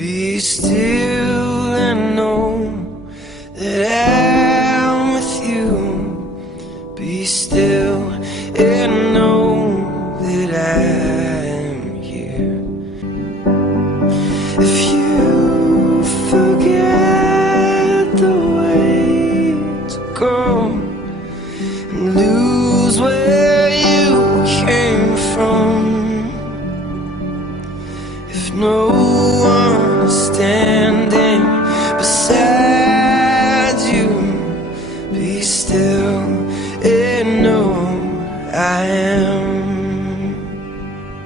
Be still and know that I'm with you. Be still and know that I'm here. If you forget the way to go and lose where you came from, if no one understands